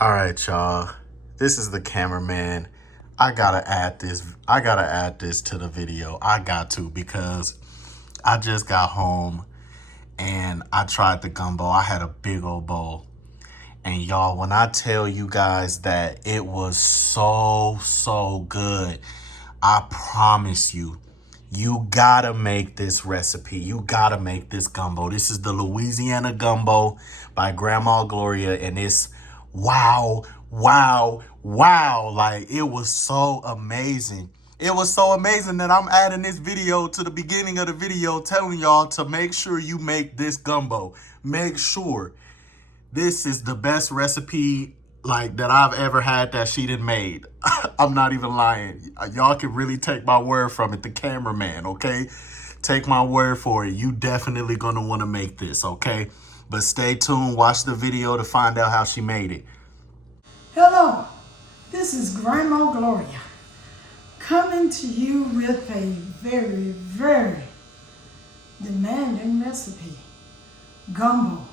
All right, y'all. This is the cameraman. I gotta add this. I gotta add this to the video. I got to because I just got home and I tried the gumbo. I had a big old bowl. And y'all, when I tell you guys that it was so good, I promise you, you gotta make this recipe. You gotta make this gumbo. This is the Louisiana gumbo by Grandma Gloria, and it's wow. Like, it was so amazing. It was so amazing that I'm adding this video to the beginning of the video telling y'all to make sure you make this gumbo. Make sure. This is the best recipe like that I've ever had that she done made. I'm not even lying. Y'all can really take my word from it. The cameraman, okay? Take my word for it. You definitely gonna wanna make this, okay? But stay tuned, watch the video to find out how she made it. Hello, this is Grandma Gloria coming to you with a very demanding recipe, gumbo.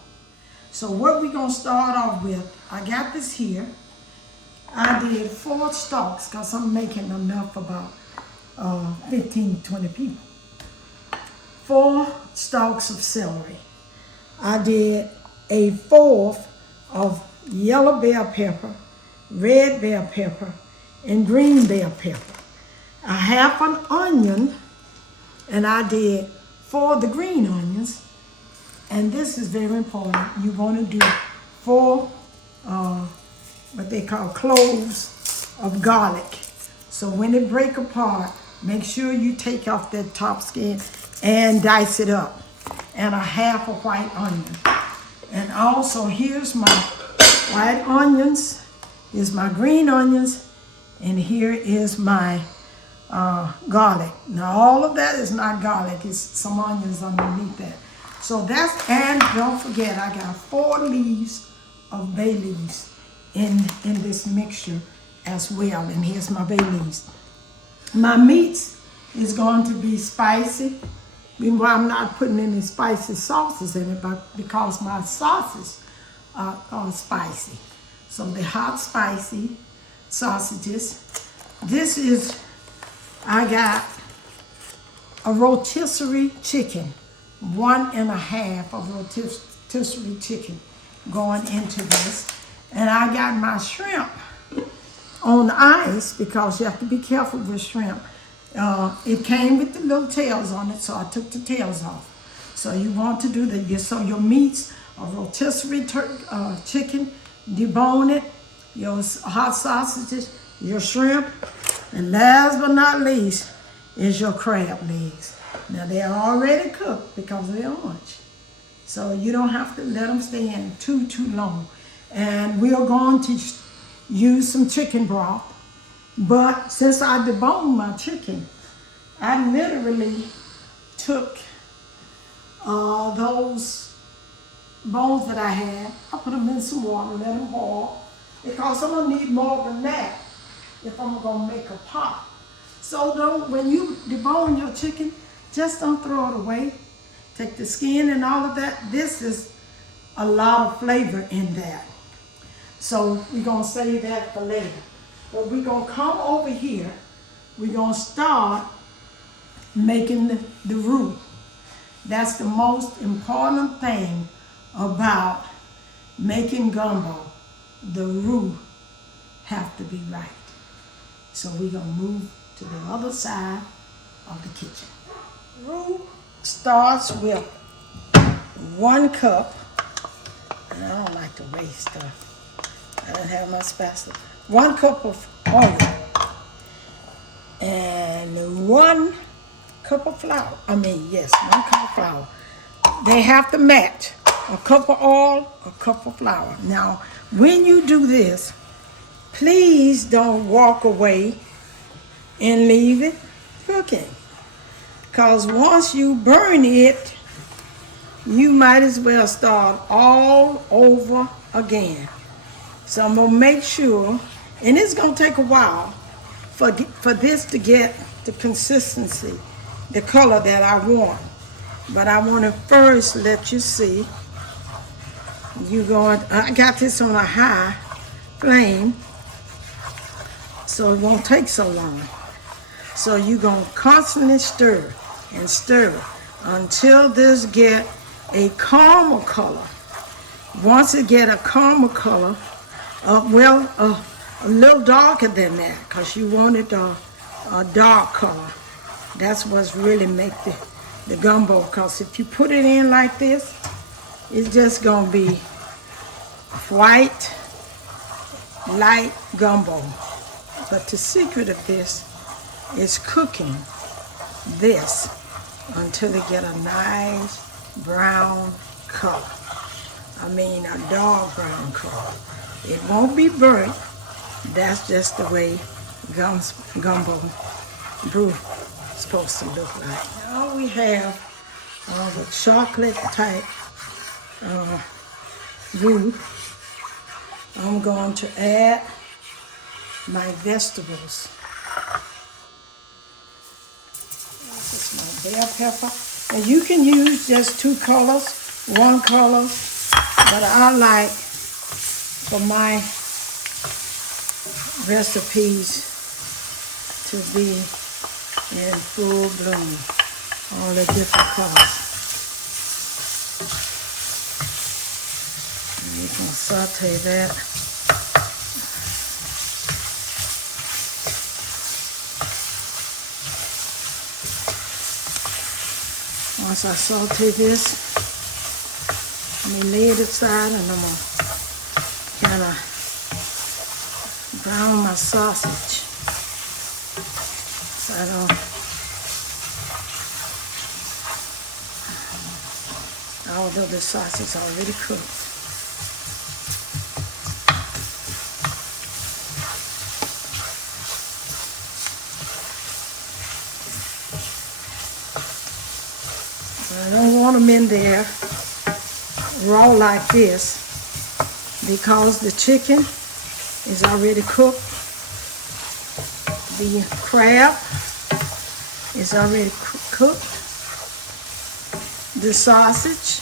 So what we're gonna start off with, I got this here. I did 4 stalks because I'm making enough for about 15 to 20 people. 4 stalks of celery. I did a 1/4 of yellow bell pepper, red bell pepper, and green bell pepper. A 1/2 an onion, and I did 4 of the green onions. And this is very important. You want to do 4 what they call cloves of garlic. So when it break apart, make sure you take off that top skin and dice it up. And a 1/2 a white onion. And also here's my white onions, here's my green onions, and here is my garlic. Now all of that is not garlic, it's some onions underneath that. So that's, and don't forget, I got 4 leaves of bay leaves in this mixture as well. And here's my bay leaves. My meats is going to be spicy. Meanwhile, I'm not putting any spicy sauces in it, but because my sauces are spicy. So the hot spicy sausages. This is, I got a rotisserie chicken. 1 1/2 of rotisserie chicken going into this. And I got my shrimp on ice because you have to be careful with shrimp. It came with the little tails on it, so I took the tails off. So you want to do that. So your meats, a rotisserie chicken, debone it, your hot sausages, your shrimp, and last but not least is your crab legs. Now they're already cooked because they're orange. So you don't have to let them stay in too long. And we are going to use some chicken broth. But since I deboned my chicken, I literally took those bones that I had, I put them in some water, let them boil, because I'm gonna need more than that if I'm gonna make a pot. So when you debone your chicken, just don't throw it away. Take the skin and all of that. This is a lot of flavor in that. So we're gonna save that for later. But we're gonna come over here. We're gonna start making the roux. That's the most important thing about making gumbo. The roux have to be right. So we're gonna move to the other side of the kitchen. Roux starts with 1 cup, and I don't like to waste stuff. I don't have my spatula. 1 cup of oil and 1 cup of flour. 1 cup of flour. They have to match. A cup of oil, a cup of flour. Now, when you do this, please don't walk away and leave it cooking. Because once you burn it, you might as well start all over again. So I'm gonna make sure, and it's gonna take a while for this to get the consistency, the color that I want. But I want to first let you see. I got this on a high flame so it won't take so long. So you're going to constantly stir and stir until this get a caramel color. Once it get a caramel color, a little darker than that, because you want it a dark color. That's what's really make the gumbo, because if you put it in like this, it's just going to be white, light gumbo. But the secret of this is cooking this until it get a nice brown color. I mean a dark brown color. It won't be burnt. That's just the way gumbo brew is supposed to look like. Now we have the chocolate type roux. I'm going to add my vegetables. This is my bell pepper. And you can use just 2 colors, 1 color, but I like for my recipes to be in full bloom, all the different colors. And you can saute that. Once I saute this, let me lay it aside, and I'm going to kind of brown my sausage. So although the sausage is already cooked. I don't want them in there raw like this, because the chicken is already cooked. The crab is already cooked. The sausage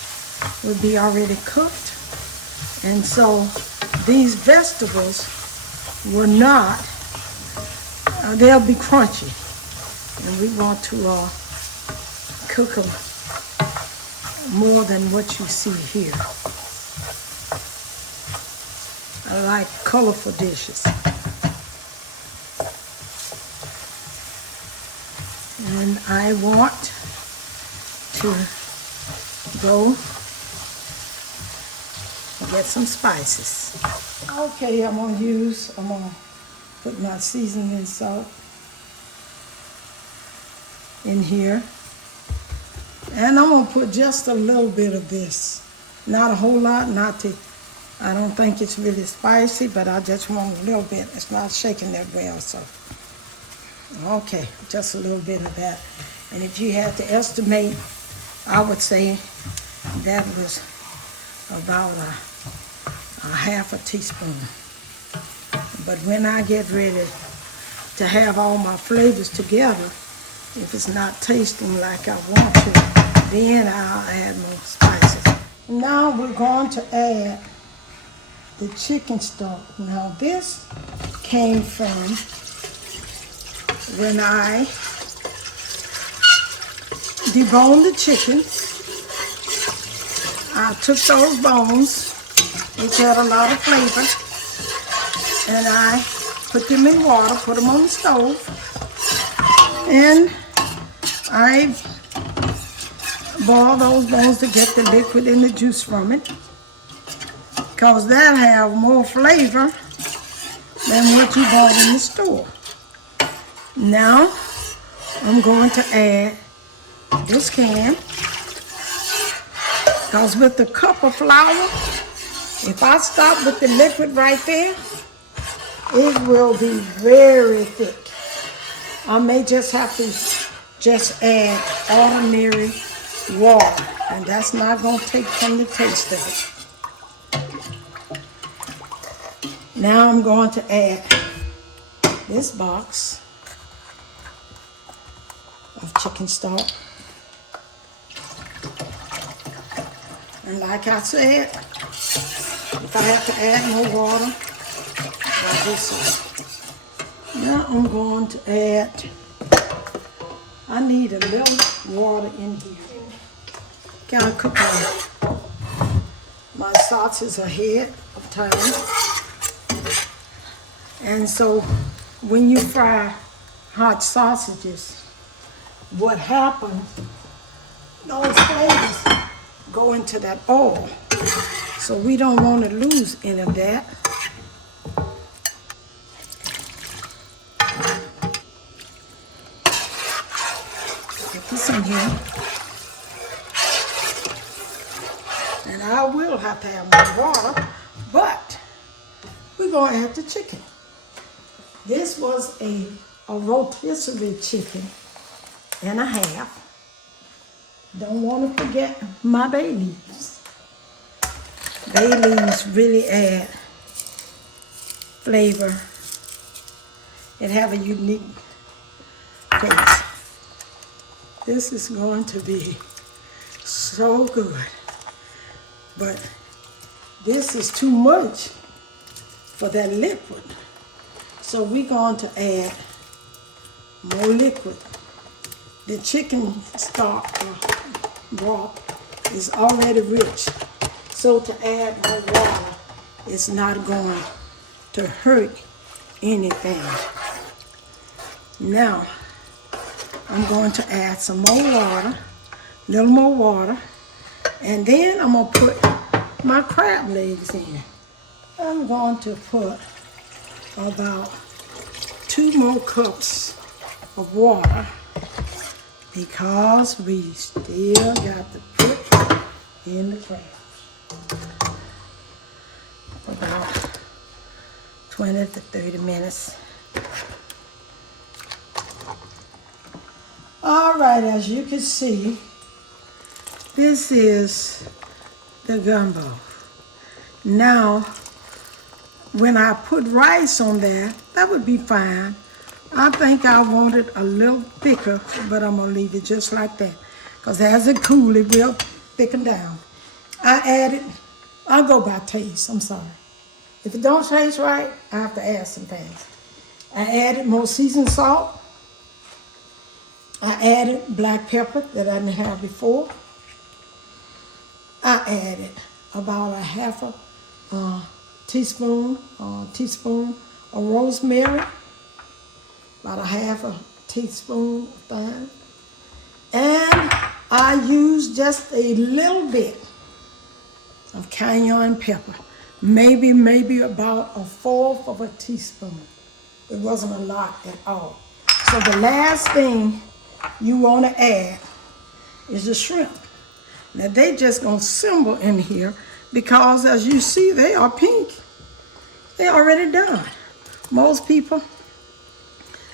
will be already cooked. And so these vegetables will not, they'll be crunchy. And we want to cook them more than what you see here. I like colorful dishes. And I want to go get some spices. Okay, I'm gonna put my seasoning salt in here. And I'm gonna put just a little bit of this. Not a whole lot, I don't think it's really spicy, but I just want a little bit. It's not shaking that well, so. Okay, just a little bit of that. And if you had to estimate, I would say that was about a half a teaspoon. But when I get ready to have all my flavors together, if it's not tasting like I want to, then I'll add more spices. Now we're going to add the chicken stock. Now this came from when I deboned the chicken. I took those bones, which had a lot of flavor, and I put them in water, put them on the stove, and I boil those bones to get the liquid and the juice from it, because that have more flavor than what you bought in the store. Now I'm going to add this can, because with the cup of flour, if I stop with the liquid right there, it will be very thick. I may just have to just add ordinary water, and that's not going to take from the taste of it. Now I'm going to add this box of chicken stock. And like I said, if I have to add more water, like this way. Now I'm going to add, I need a little water in here. Kind of cook my sauces ahead of time. And so when you fry hot sausages, what happens, those flavors go into that oil. So we don't want to lose any of that. Put this in here. And I will have to have more water, but we're going to add the chicken. This was a rotisserie chicken and a half. Don't want to forget my bay leaves. Bay leaves really add flavor and have a unique taste. This is going to be so good. But this is too much for that liquid. So we're going to add more liquid. The chicken stock broth is already rich. So to add more water is not going to hurt anything. Now, I'm going to add some more water, a little more water, and then I'm going to put my crab legs in. I'm going to put about 2 more cups of water because we still got to put in the crabs. About 20 to 30 minutes. All right, as you can see, this is the gumbo. Now, when I put rice on there, that would be fine. I think I want it a little thicker, but I'm gonna leave it just like that. Because as it cools, it will thicken down. I'll go by taste, I'm sorry. If it don't taste right, I have to add some things. I added more seasoned salt. I added black pepper that I didn't have before. I added about a half a teaspoon of rosemary, about a half a teaspoon of thyme, and I used just a little bit of cayenne pepper, maybe about a 1/4 of a teaspoon. It wasn't a lot at all. So the last thing you want to add is the shrimp. Now they just gonna simmer in here because as you see, they are pink. They already done. Most people,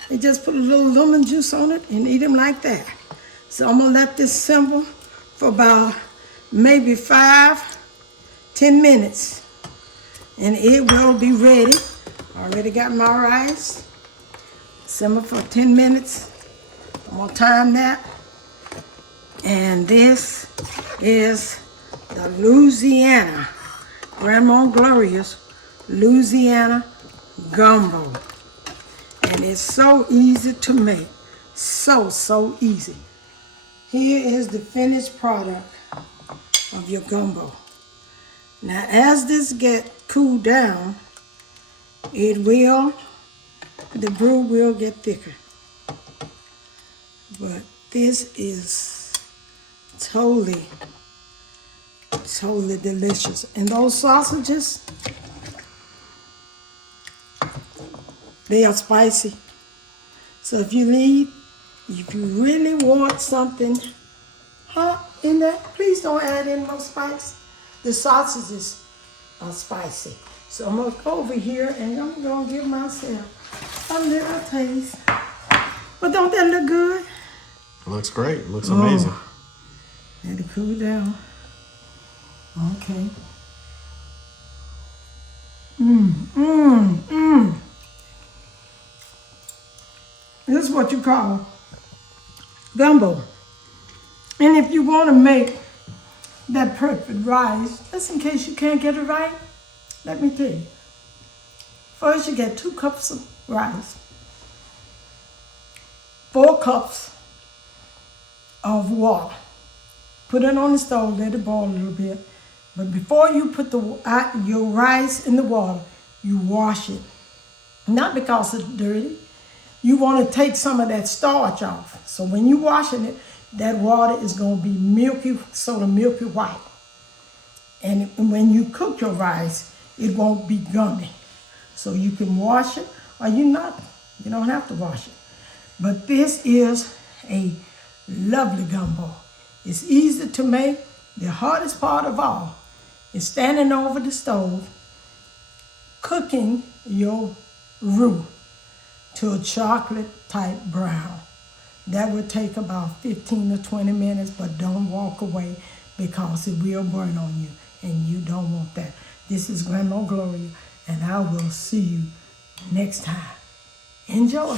they just put a little lemon juice on it and eat them like that. So I'm gonna let this simmer for about maybe 5-10 minutes and it will be ready. Already got my rice. Simmer for 10 minutes. I'm gonna time that. And this is the Louisiana, GrandmaGloria's Louisiana Gumbo. And it's so easy to make. So easy. Here is the finished product of your gumbo. Now as this get cooled down, the brew will get thicker. But this is totally delicious. And those sausages, they are spicy. So if you really want something hot in there, please don't add in no spice. The sausages are spicy. So I'm gonna go over here and I'm gonna give myself a little taste. But don't that look good? It looks great. It looks amazing. Let it cool down. Okay. This is what you call gumbo. And if you want to make that perfect rice, just in case you can't get it right, let me tell you. First, you get 2 cups of rice, 4 cups of water. Put it on the stove, let it boil a little bit. But before you put your rice in the water, you wash it. Not because it's dirty. You want to take some of that starch off. So when you're washing it, that water is going to be milky, sort of milky white. And when you cook your rice, it won't be gummy. So you can wash it or you don't have to wash it. But this is a lovely gumbo. It's easy to make. The hardest part of all is standing over the stove, cooking your roux to a chocolate type brown. That will take about 15 to 20 minutes, but don't walk away because it will burn on you and you don't want that. This is Grandma Gloria and I will see you next time. Enjoy.